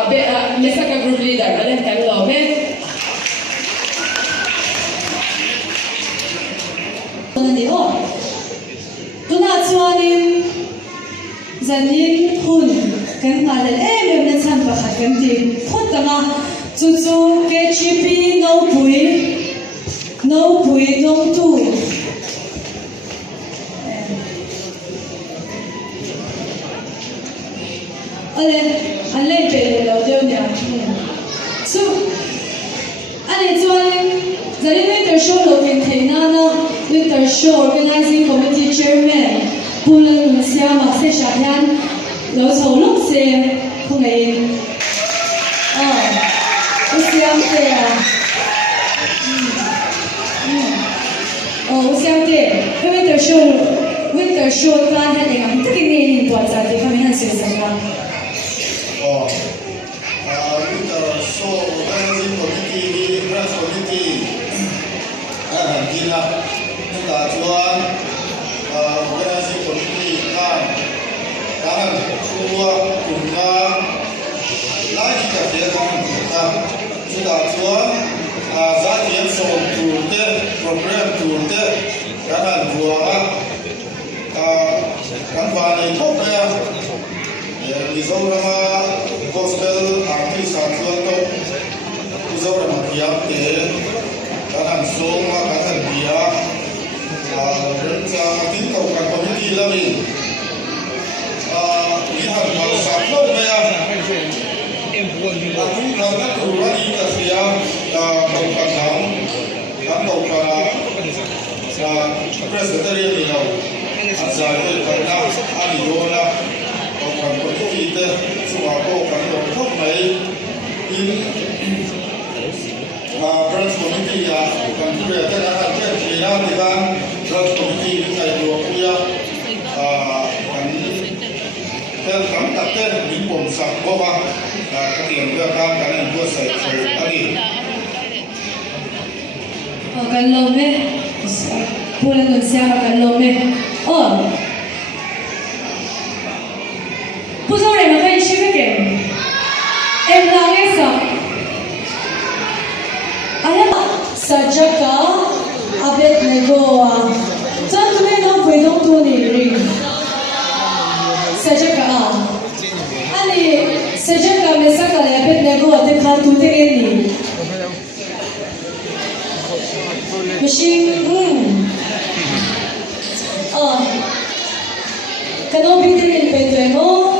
abe lesaka group leader ale hello me Naniho tuna chuanin zanin hun kan ngalan na chan pakhat kan tin khotama chu KGP no pui no tu ale pe lo deu nya so ale chuanin zanin winter show lo kin theina na winter show organizing committee chairman Pulan Siama se shahan lo cholok se khungai siam te siam te winter show plan ha de ngam takin ne ni to cha de kami han se sanga winter show organizing committee grand committee kina ta chuan organizing committee kan chua kunga lai ka de kan ta chuan za tian so turte program turte kan bua kan ba nei thok ya Mizorama gospel artist chuan to Mizorama kiam te kan soma kan dia tin cầu cả community là mình đi học vào sáng lâu bây giờ cũng là các cụ đã đi cả phía cầu cả nóng các cầu cả presbyterian thì nào giải quyết cả năm anh đi là cầu cả community thế chúng ta có cả cầu thấp này in branch committee ya kan juga ada ada kira kita branch committee kita dua punya kan kan tak ada di pomsak bawa kalian juga kan buat saya lagi kan lo me Pulan Siama kan lo me Pusore ma kai shi ke em la ke sa Sajaka Abednego John tume no pwede to ni ring Sajaka Ali Sajaka me sakale Abednego ate khatu te ni machine kano bite ni pendemo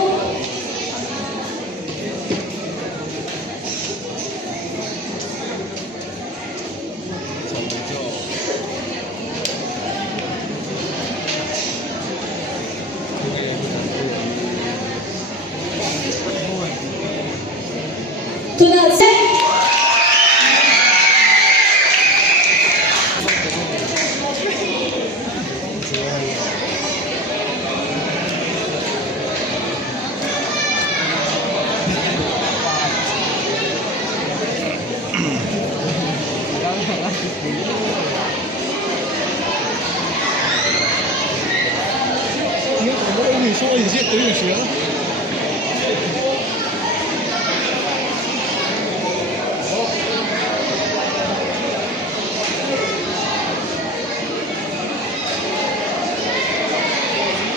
说一些德语学了。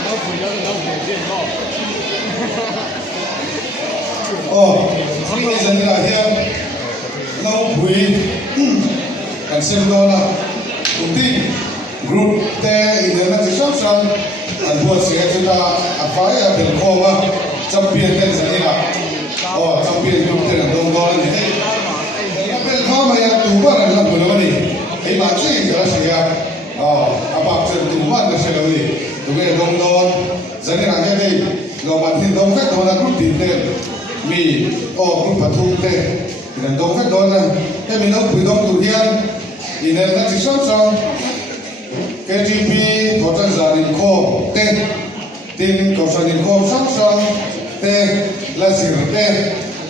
老虎要是老虎见到。今天那天老虎กันเซมโดนะตุ้งที่กรุ๊ปแต่อีเดนนั่นจะชอบสั่งอันบัวเสียจุดาอันไฟเป็นโคมาจำเป็นเป็นสิ่งนี้ละจำเป็นกรุ๊ปเต็มดงดอนนี่เป็นข้าวมาอย่างตัวบ้านนั่นตัวนั้นนี่ไอ้มาช่วยจะเสียอาบักเจอตัวบ้านนั่นเสียเลยตัวเองดงดอนสิ่งนี้อะไรนี่เราบันทึกดงแค่ตัวนั้นกรุ๊ปติดเต็มมีกรุ๊ปปฐุมเต็มแต่ดงแค่ตัวนั้นแค่มีน้องผู้ดงตัวเดียวอีนั่นนั่นจะชอบสั่งKGP ก็จะจารินโคเต้ทีมก็จารินโคสักสั่งเต้และสิรเต้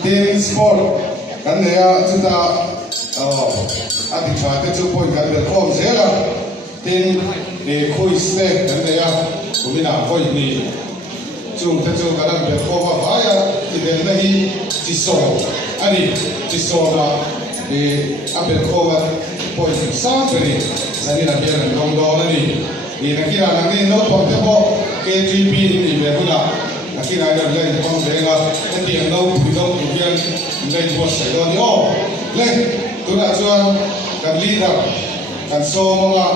ทีมสปอร์ตกันเนี่ยจุดอธิชาติจุดพูดกันเป็นโคเสียละทีมคุยสเต้กันเนี่ยคุณมีหน้าคุยนี่ chung te chung kana be ko ba ba ya event na hi chi so ani chi so da e a be ko ba point sa ni zani na be na long do na ni ni na kira na ni no pom te ko KGB ni be hula na kira na le pom de ga te ti no pu do pu bian le bo se do ni o le tu na chuan kan leader kan so mga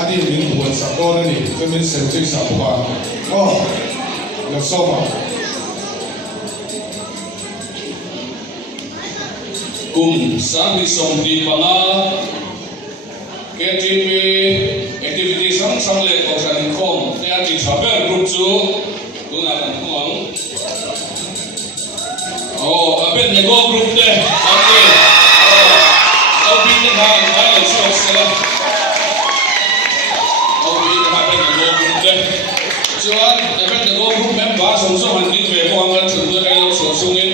adi min buat sa ko ni to min se chi sa pa o lo so ma kum sami som di panga KTP activity sang sang le ko san khom te ati chaber group chu tuna kan khong aben ne go group te ati bi te ha ha lo so sala bi te ha ben ne go group te chuan aben ne go group member som so han dik ve ko ang chun de kai lo so sungin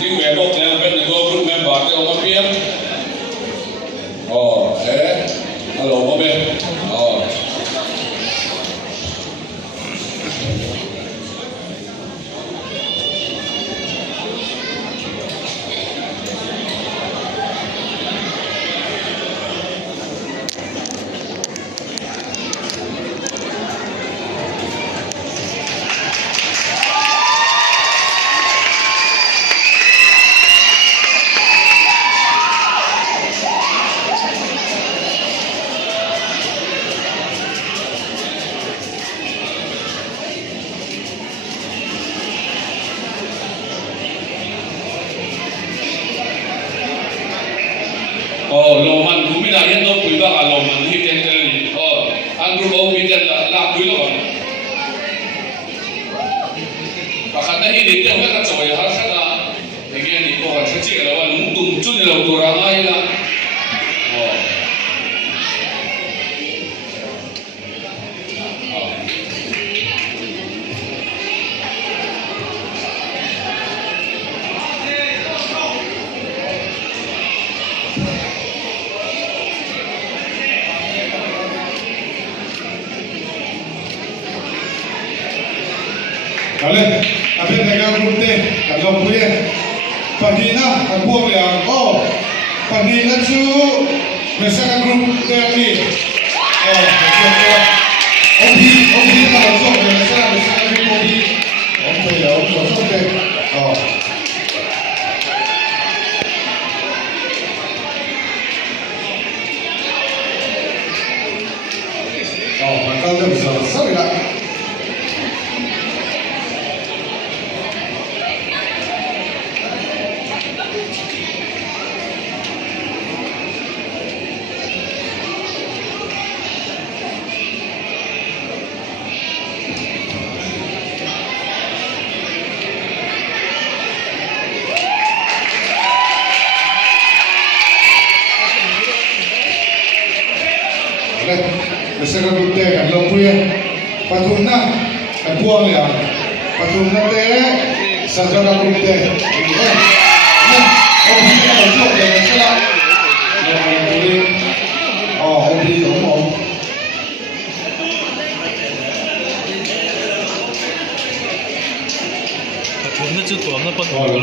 dik ve ko te aben ne go group member te o ma pm hello Bobby. Loman kumina yan no pui ba ka loman hi ten ten ni ang group of people la pui lo ba pakhat na hi ni te ho ka chawai har khana ege ni ko ha chi la wa lung tum chu ni lo tu ra ngai la Kale, abin nega group te, kalau puye, pagina, aku bilang, pagina tu, biasa group te ni, obi kalau so, biasa group obi, obi so te, bakal tu bisa, sorry lah. Biasa group te kan lo puye patuna kan buang ya patuna te sajana group te obi kalau so te sala obi om patuna chu to na patuna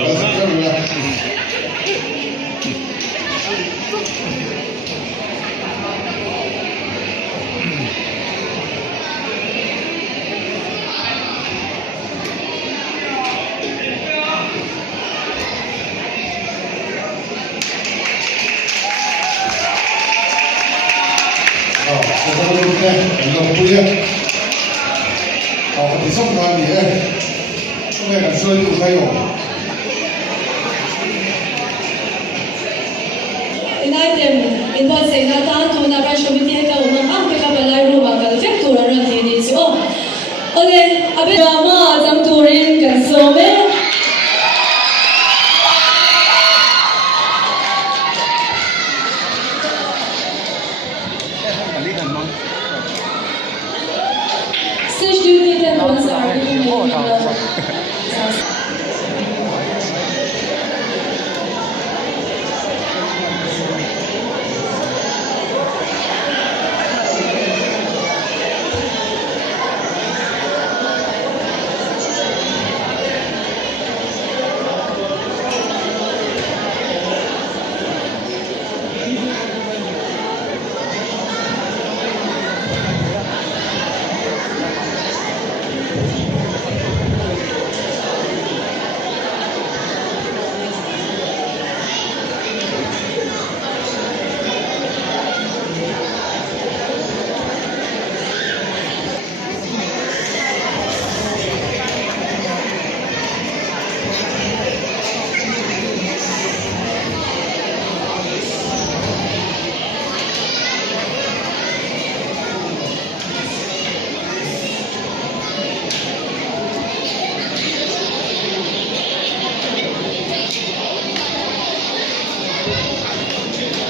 Kalau punya, di sana ni mereka sudah tu kayu. Inaitem invoice na ta tu na ba shomiti ka uma ang ka balai ro ba ka vector ran ni si ole abe drama jam turin kan so me stage duty ten once are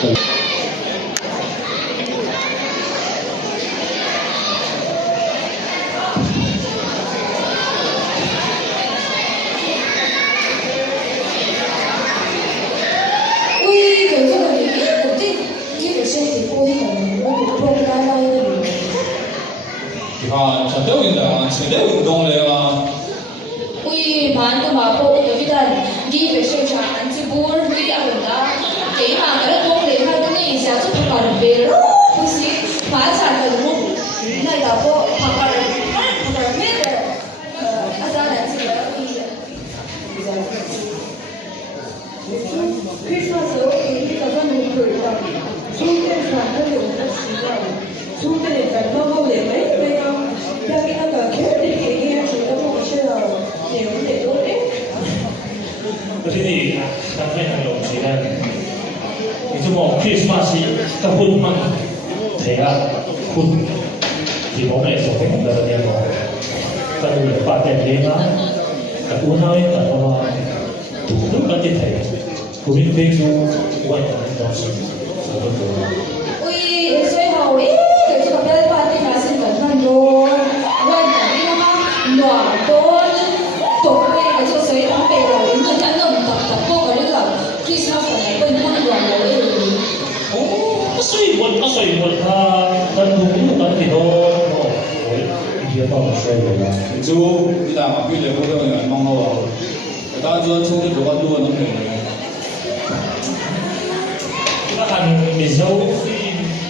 喂，有这个你我这个身体不会很，我不知道那个。你看，像这运动，像这运动的嘛， Ui, man tu ma po tu kita gi be se cha an chi bur gi a da. Ke ma ga ko le ha tu ni sa chu pa ra be ro. Pu si pa cha ta lu. Na ga po pa pa ra me de. A da na chi la ki. Christmas 时候，你早上能可以到，充电上都有的习惯，充电站到后面没有，要给那个客人给人家说的我是有得多的。 ที่นี่ทำให้ทางลงสีได้มีชั่วโมงคริสต์มาสถ้าพูดมั่งเทียพูดที่ผมไม่ส่งให้ผมแต่เดียวก็ดูปาเต็มเลยนะแต่กูน้อยแต่ว่าถูกทุกการที่ไทยกูมีเพลงดูวันนั้นตอนสุดสุดตัว Ui, sai hao e, ke chu ka bel pa ti ma sin kan nan do. Wan ta ni ma no don. To pe ke chu sai ta pe la ni ta no ta ta ko ka ni la. Christmas ka na pen mon do la e. โอ้สวยวันก็สวยวันถ้าตอนดูตอนที่โดนโอ้ยเดี๋ยวต้องสวยเลยนะ 就你打嘛，比例不要人忙好啊。大家说冲的多多能没的。 ก็ทำมิโซ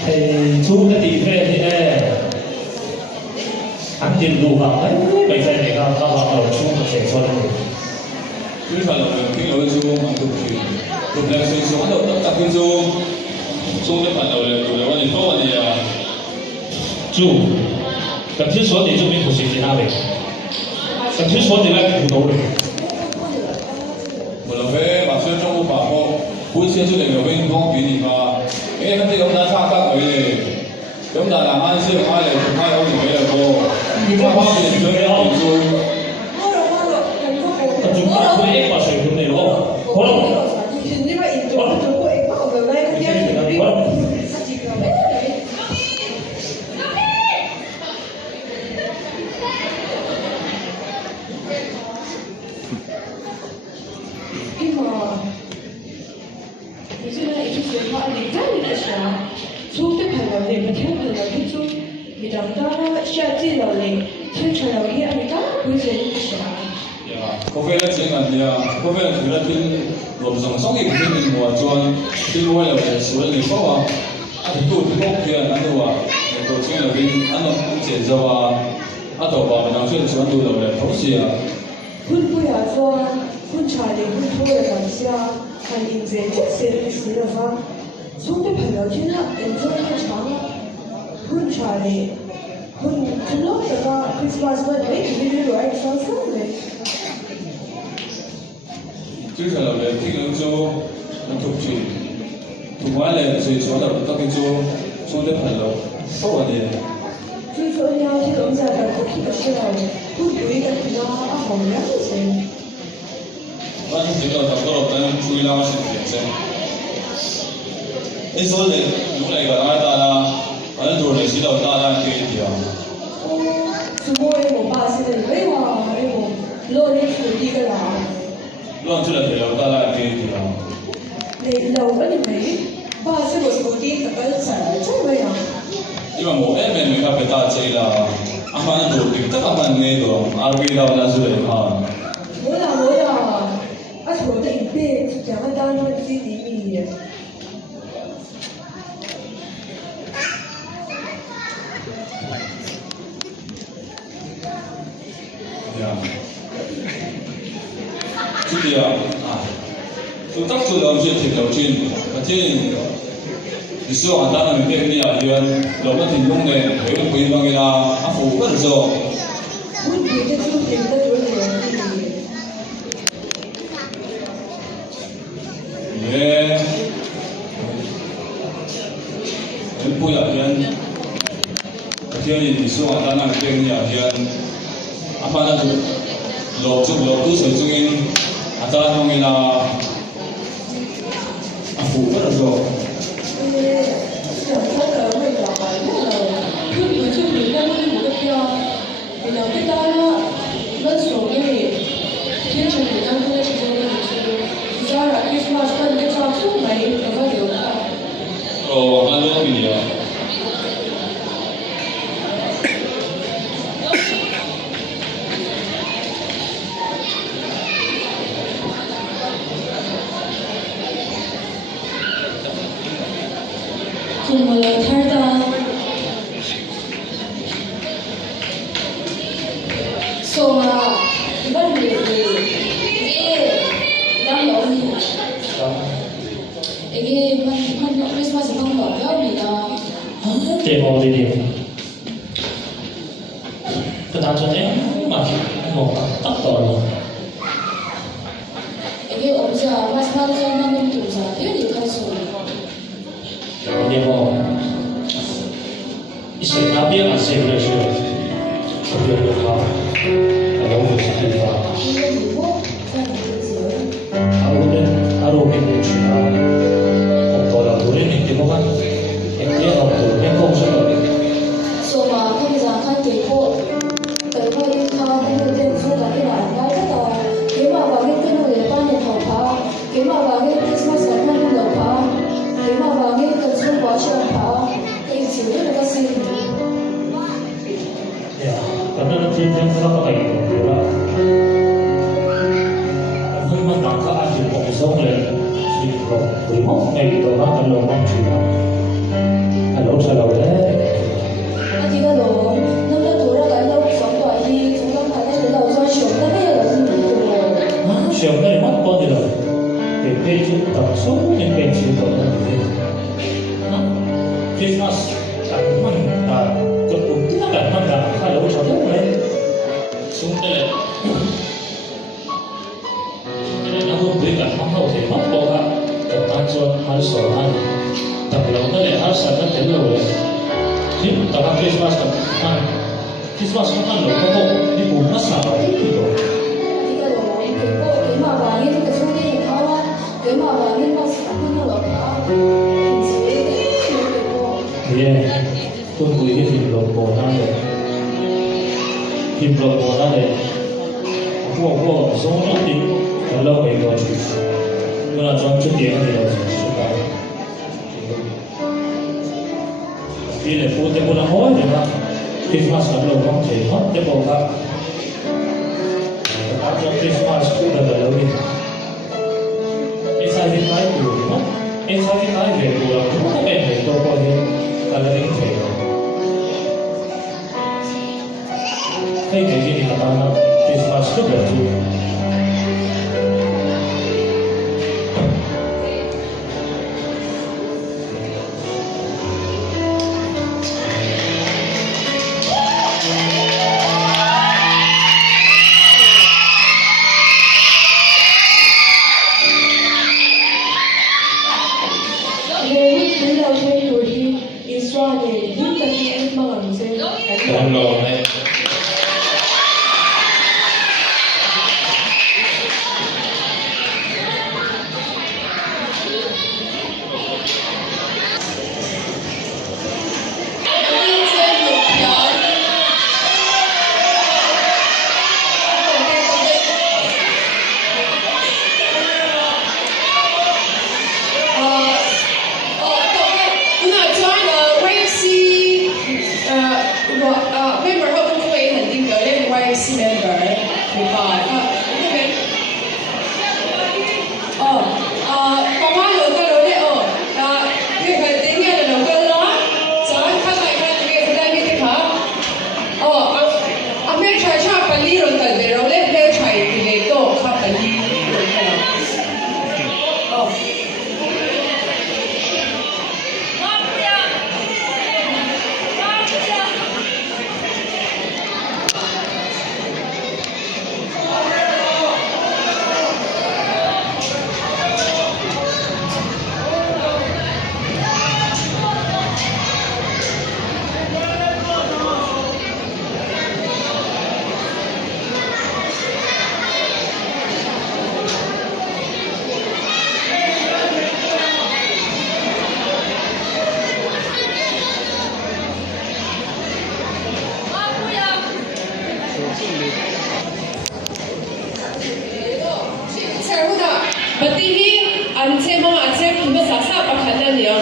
ที่ชูนาทีเพลที่แน่อันจินดูครับไม่ใช่ไหมครับถ้าเราชูมาเสียคน 就是说，听了就蛮多去，都来说说，那大分钟，中的朋友嘞，就来问你多问你啊。 住咁天所地中邊同時見下你，咁天所地咧見到你，我老妹马上中午把我本身就嚟有邊方便你嘛，因為嗰啲咁大差得佢哋，咁但係啱先買嚟買有年幾日過，而家方便咗有做。 咁仲加佢益話隨本嚟咯，可能你把印度中国一包的那个边境的，他几个没？ 一嘛，你现在已经学好，你干你的事啊。从对朋友里面听朋友去做，你长大下季了嘞，听朋友里你干不是你事啊。 嗰邊咧整緊啲啊，嗰邊佢咧天路上生意唔天面話轉，天威又係少啲地方話，啊條路啲屋企人喺度話，嚟到錢入邊，喺度借咗話，啊度話咪當出嚟轉到落嚟，好事啊！ คุณผู้อยาก说คุณชายเด็กคุณผู้อยากเสีย还因这这些事的话从对朋友圈啊因这个长คุณชายเด็กคุณคุณรู้แต่ว่าคริสต์มาสวันนี้มีเรื่องอะไรสำคัญเลย 接下來聽咗咗我讀住，同埋咧最初就得嘅咗，做啲朋友，不過啲。 最主要是我们在这过去的时候，不对的比较好样子。 我哋整個就嗰度等追啦，先變聲。你所以努力嘅拉大啦，反正做歷史就大單機啲啊。怎么我爸现在没话，没我落力处理个啦。 攞出嚟就有大單機啲啊。你老了你没，爸是我处理的跟仔这么样。 因為冇 M 咪特別大隻啦，啱啱做點得啱啱呢個 RV 啦，我出嚟嚇。我呀，啊，我的一辈子讲个当中基地米。 朱啲啊，做得做兩轉條條轉，或者你說話單係咩啲啊？要留一條窿嘅，佢會幫佢啦，阿父嗰陣時。 我觉得就觉得有点。 嘅，你背入邊，或者你說話單係咩啲啊？阿爸咧就落都水中間，阿仔幫佢啦，阿父嗰陣時。想偷的味道吧，就你们就你在那里我的票，你两个单了，那手给你变成你当初的时间的是，你当然 Christmas 那你就照出没，等到留下。哦，我看到你了。정말 달다. So iban 이게 남 여기 이게 한 크리스마스 방법 여기다 这包这点，这当初呢，嘛，我达到了， 이게 없자 마스카르자 만든 도자 이게 가서 然后一些那边嘛，是不是特别的好，然后是地方， 이게 뭐고 자 하루 빈 주나, 어떠라 노래는 되고만, 이게 어떤 행복스러워. so 거기서 한 개고 그리고 타는 데 소가 이나 말다 개마방에 끊어내 반에 더봐 개마방에 크리스마스 하는 거 봐. 개마방에 그 와셔 봐. 이 지금 같이 야, 그러면 진짜 사과가 있는 거라. 한번 나가 아주 공성을 주고 그리고 내기도 하는 멈추나. 알로 살아오래. 어디가 너 너가 돌아가려고 정과이 정강판에 내가 우선 쉬었다 해야 너는 시험날이 막 뻗으라. 그 페이지 딱 소문의 페이지도 없는데. 크리스마스 딱만 다 조금 끝나간만 다 하려고 저번에 중대를 나도 우리가 한하고 대만 뭐가 완전 할수 없는 딱로들의 할수 없는 대로를 지금 딱 크리스마스 한 크리스마스 한 놓고 이 뭔가 사과도 이거 어디가 너 그리고 개마방에 그 소리 가와 개마방에 막 사고는 없다 예, tôi gửi cái phim lột bộ ra rồi phim lột bộ ra để của số nó thì lâu rồi rồi nhưng là trong trước tiền thì là số này vì là phụ tế bộ là hối thì mà Christmas là lâu không thể hết tế bộ ra trong Christmas cũng là lâu đi cái sai cái của nó cái sai cái về của là cũng có cái này đâu có gì coloring fail. Hey, maybe in Havana, this much to go to. Bati hi an che mga che kuma sa sa pakhat na niya.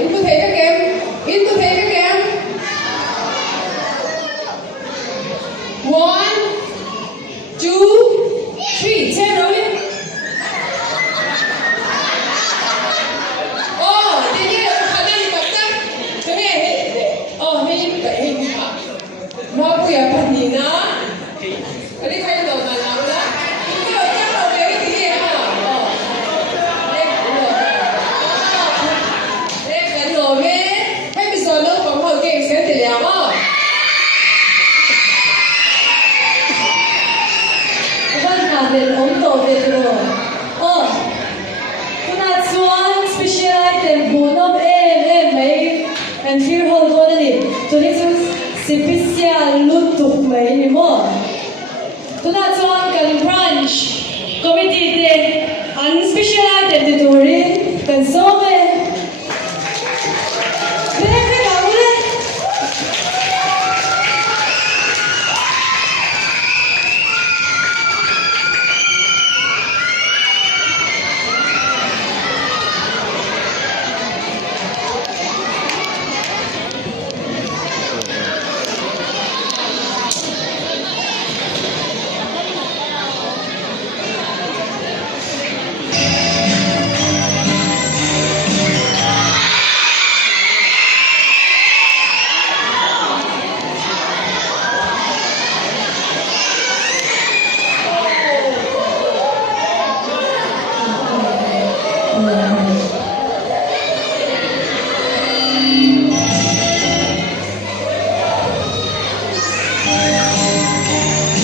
Into take a game. Into take a game. 1, 2, 3. Che rồi. Nó bây giờ phần gì nó cái đi thay đồ mà làm đó nhưng mà chắc là cái gì hả đây cái đồ về hay bây giờ nó còn hơi kém xíu thì làm á Văn hà về ống tổ về rồi tôi nói xuân special item bùn ốp em mấy and here hold on đi tôi đi special loot tục mấy ni mo tôi đã chọn cần brunch committee de an special item de tori cần số về thế cái nào đấy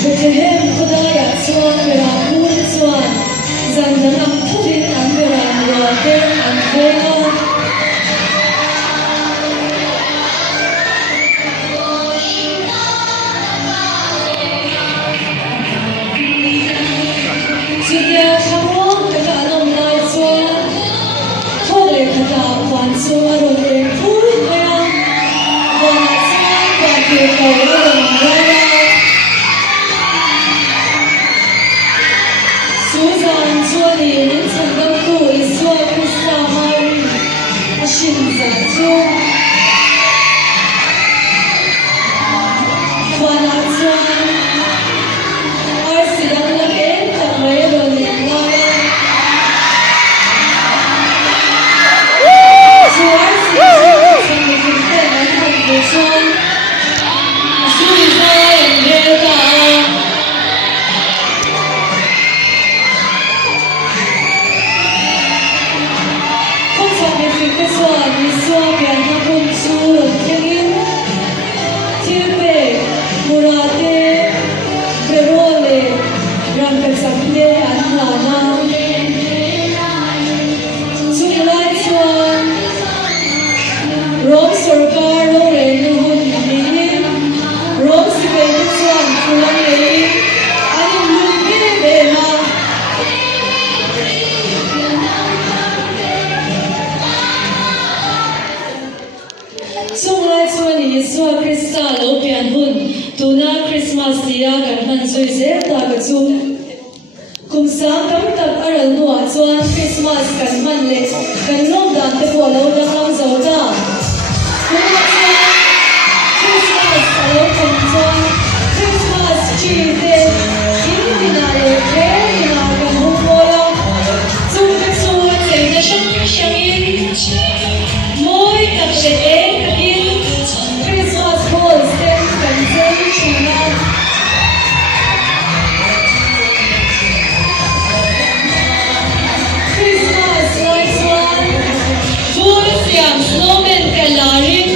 Bethlehem Khudaya Chuan Vera Kun Chuan Zandanam Thudin An Vera Water An Vera Sudya Shamon Kata Anom Lai Chuan Thole Kata Wan Chuan Rode Pui Vera Wana Chuan Wati Kawadam Vera Susan Suani Ninsan Gamku Iswa Krista Hari Ashin Zatsu Wana Chuan Arsi Damlang En Takmayelo Nilaya Su Arsi Chuan Mikinte Nantan Busan Suiza Engelta Tuna Christmas dia kan man sui zer ta ka chu kum sa kam tak aral nuwa chuan Christmas kan man le kan nom dan te ko lo da kham zo ta tuna chuan Christmas alo kan chuan Christmas tree te in dina le ke dina kan hu ko lo chu te chu te na shang in moi tak se e takin Christmas balls te kan zen chuna Christmas lights on full siam snowman kalarin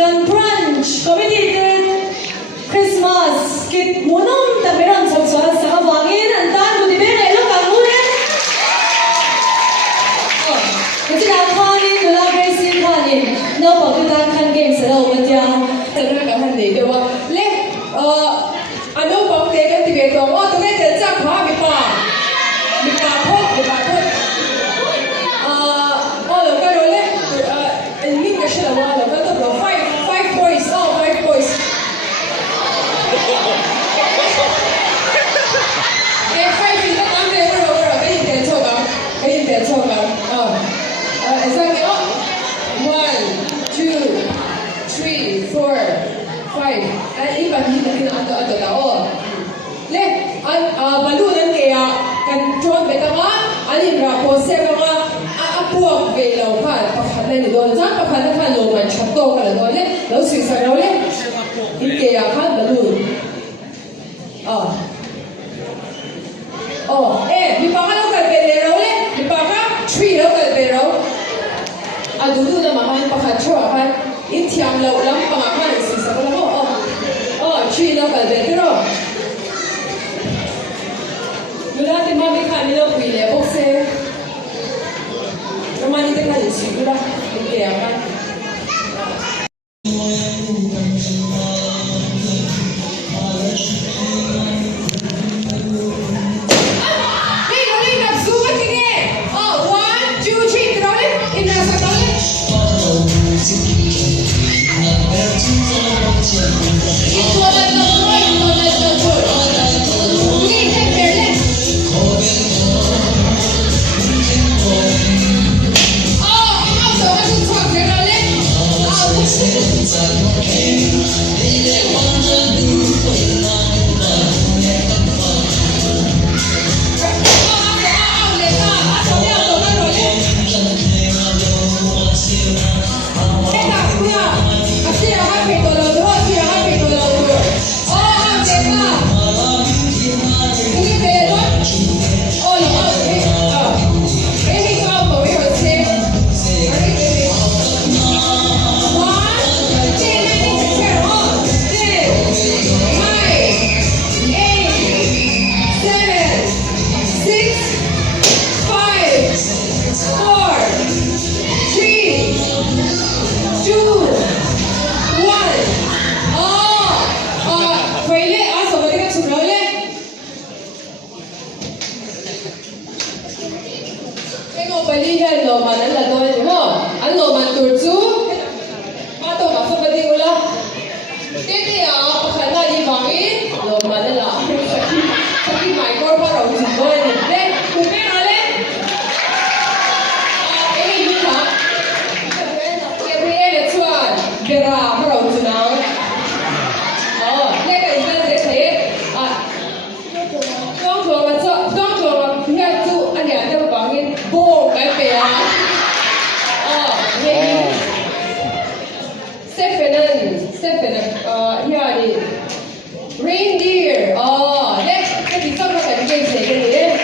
Kan brunch, committed Christmas, kit munong tabiran sa wangin, ang tan mo dibe na ilo kang ulit. Kasi nakanin, wala Gracie kanin. No, pagkitaan kan game sa loob at yan. Tanong ka hindi, di ba? Le, ano bang teka tibeto? Oh, tumete, tsak ha, mipa. Mipa po. Lo karo le, hindi ka siya naman, lo kato bro, 5 points, 5 points. Eh, 5 hindi ka kante, bro, kayo hindi choka. Exactly, 1, 2, 3, 4, 5. Iba hindi na ato tao. Le, balunan kaya kan John beta nga, alin ra po se mga apuak velaw ka, pakhatna ni doon. Saan pakhatna ka loman chato ka na doon le, law sisa raw le. Kaya ka balun. Di pa ka lang kalpere raw le, di pa ka 3 raw kalpere raw. Adudu na makan pakhatro akan, itiyang law lang pangakan, sisa ko lang mo. 3 raw kalpere raw. Mula natin mami kami na pwede, kasi naman ito ka rin sigura, hindi ka. Hey, nagsugat tingin! 1, 2, 3, tira ulit! Inasa ka ulit! Ito na balikan lo man ang ladoy mo. Ang lo man turtsu. Mato mapapati ula. Tete pakala di bangin. Lo man la. Saki mai kor pa raw si boy ni. Le, kume ale. Yuka. Gabriele Chuan. Bera raw si na. Le ka isa se se. Dong lo ma cho, dong lo ma nga tu ani ada bangin. Bo cái bè Stephen here đi reindeer đấy cái gì xong nó phải game gì cái gì đấy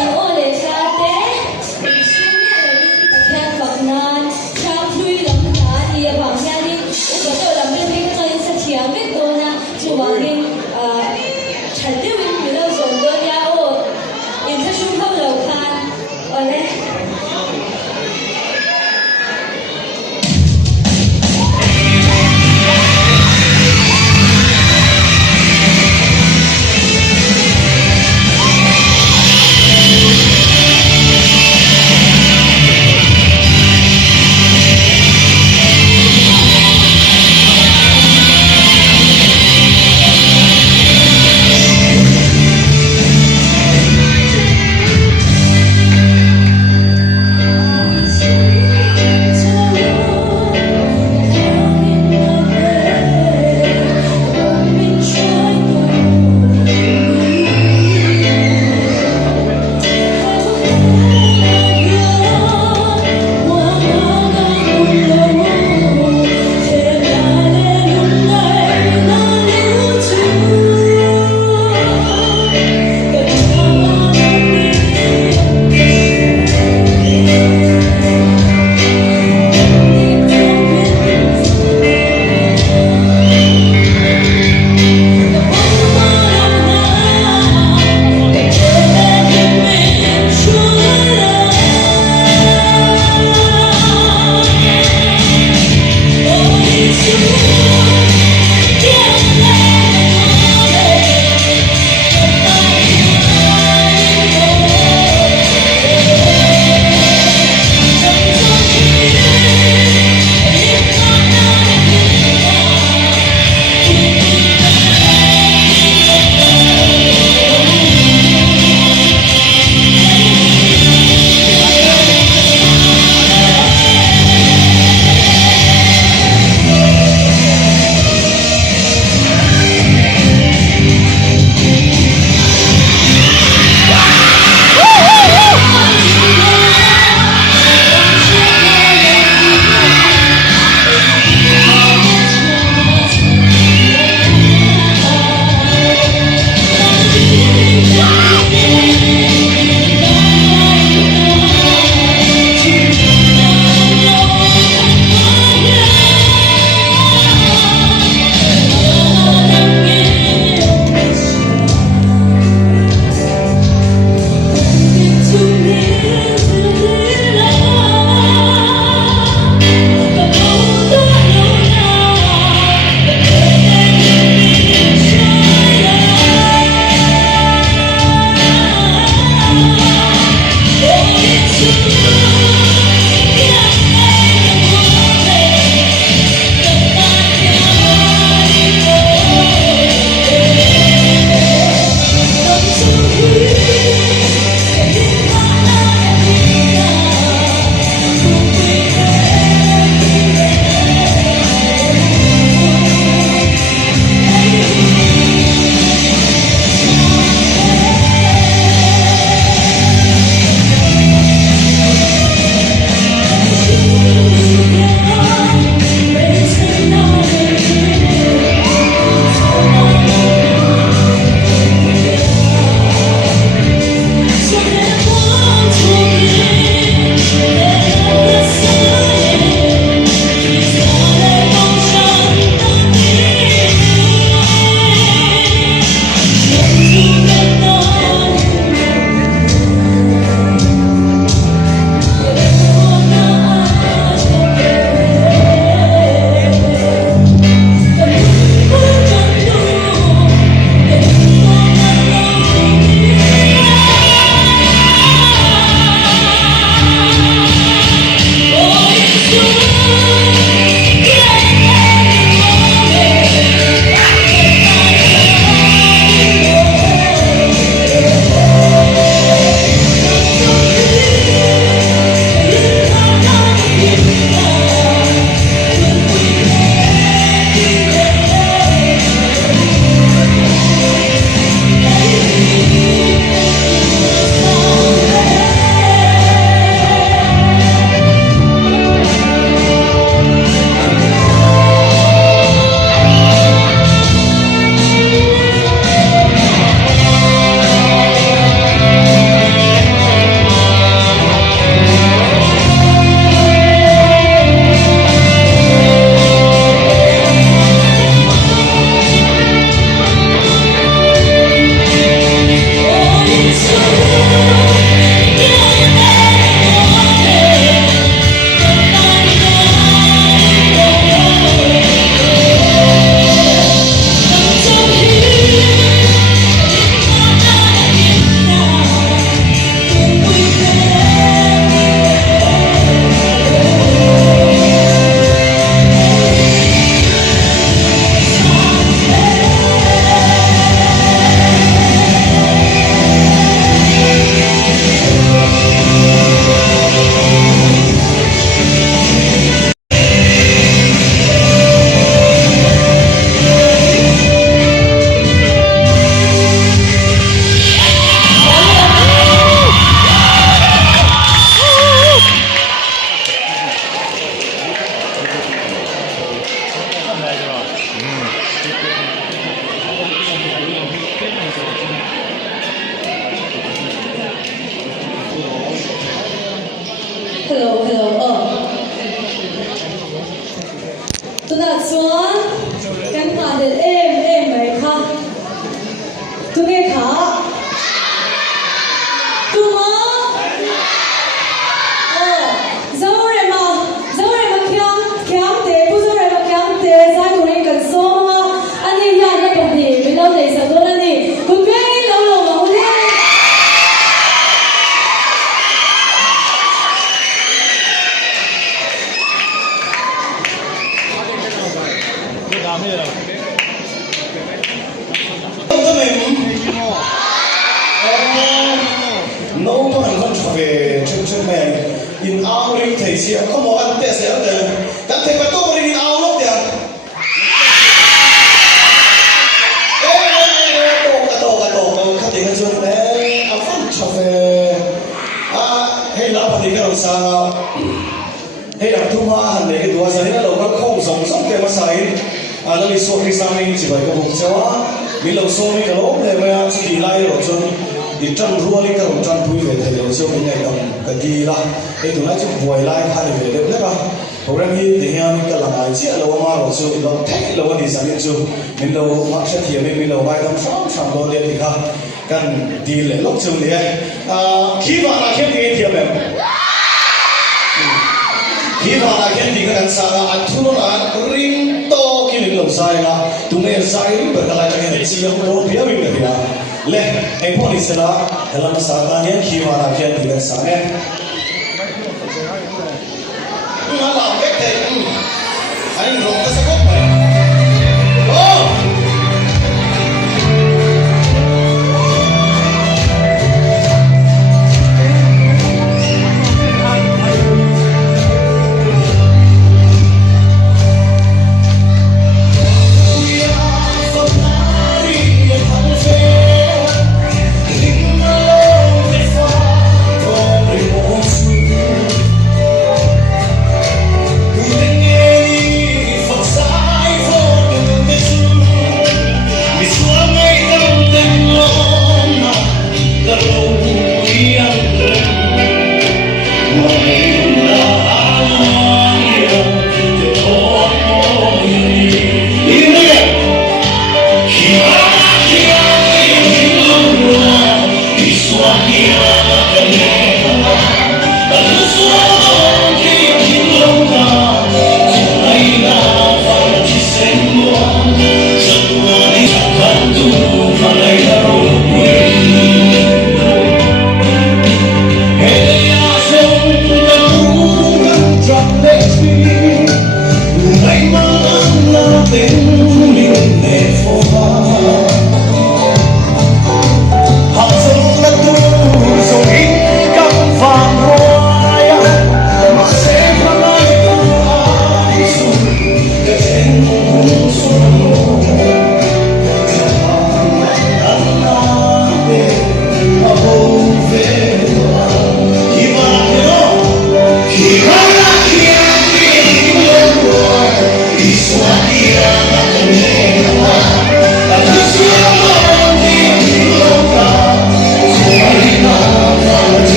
Hãy subscribe cho kênh Ghiền Mì Gõ để không bỏ lỡ mày in ao đi thầy xe không có ăn tệ sẽ được các thầy bắt tôi đi in ao lúc tiền tổ các thầy cái chuyện đấy ao phân cho về hay là phần thì cái đầu sang hay là thu hoa để cái đùa giấy nó đầu nó không giống giống cái mà sai nó đi xuống cái sang mình chỉ phải cái vùng chéo mình lâu xuống đi cái lỗ này mà chỉ đi lại rồi chứ đi trăng rùa đi cái đồng trăng thui về thầy lâu xuống cái ngày đồng cái gì là cái tụi nó chụp vội lại hai về được đấy à hôm nay thì hiện cái là ngày chia lâu mà rồi chứ lâu thấy lâu đi sang đi chứ mình lâu mặc sẽ thiệt mình lâu bài đồng sáng đôi đi ha cần đi lễ lúc chung đi khi mà là khi thì thiệt em khi mà là khi thì cái đàn sang anh thu nó là ring to khi mình lồng sai là tụi mình sai bởi cái lại cái này chỉ là một phía mình được à lẽ em có đi xem là làm sao ta nhớ khi mà là khi thì cái sang em nó làm cái này anh rộng cái sắc này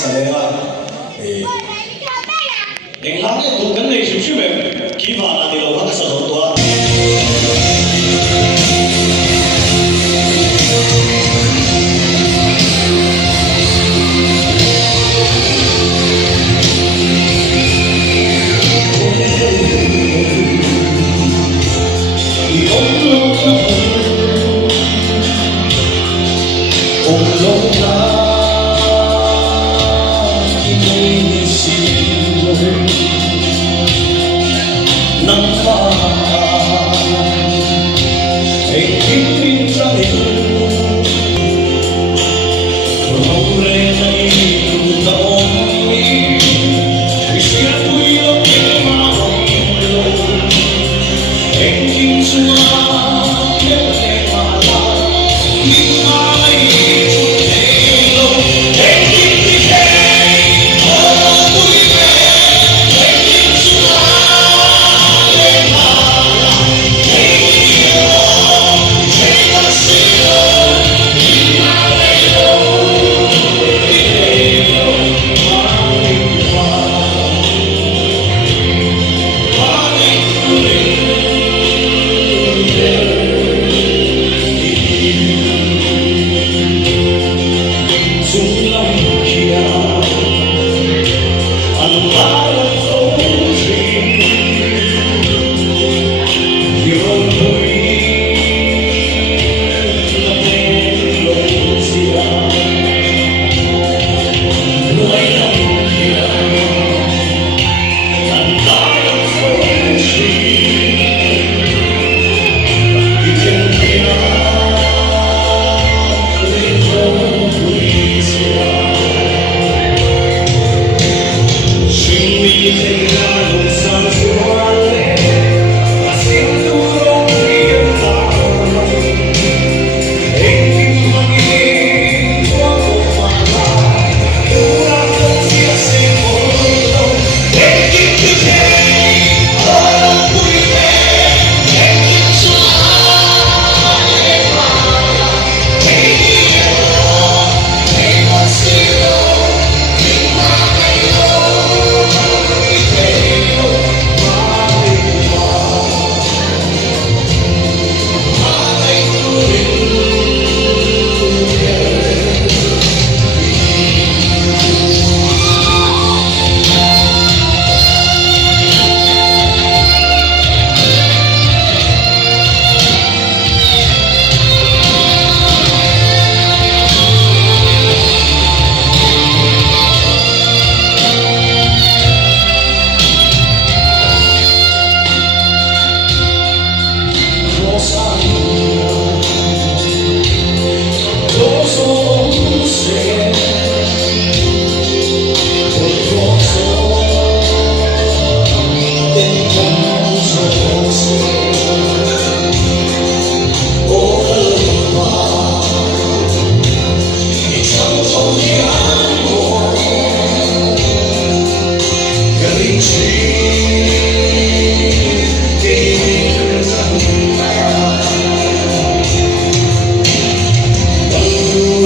上来了，另外呢，都跟那些区别，批发那的我的手头多。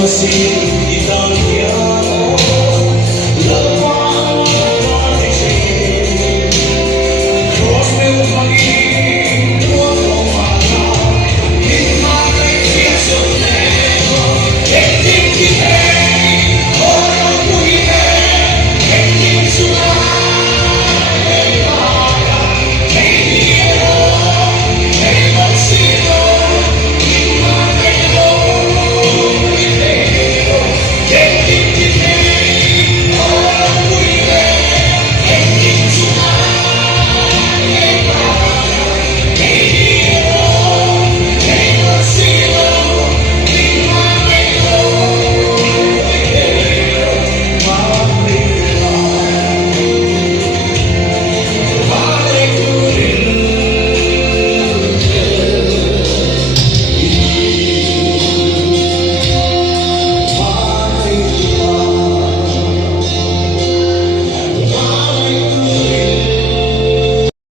see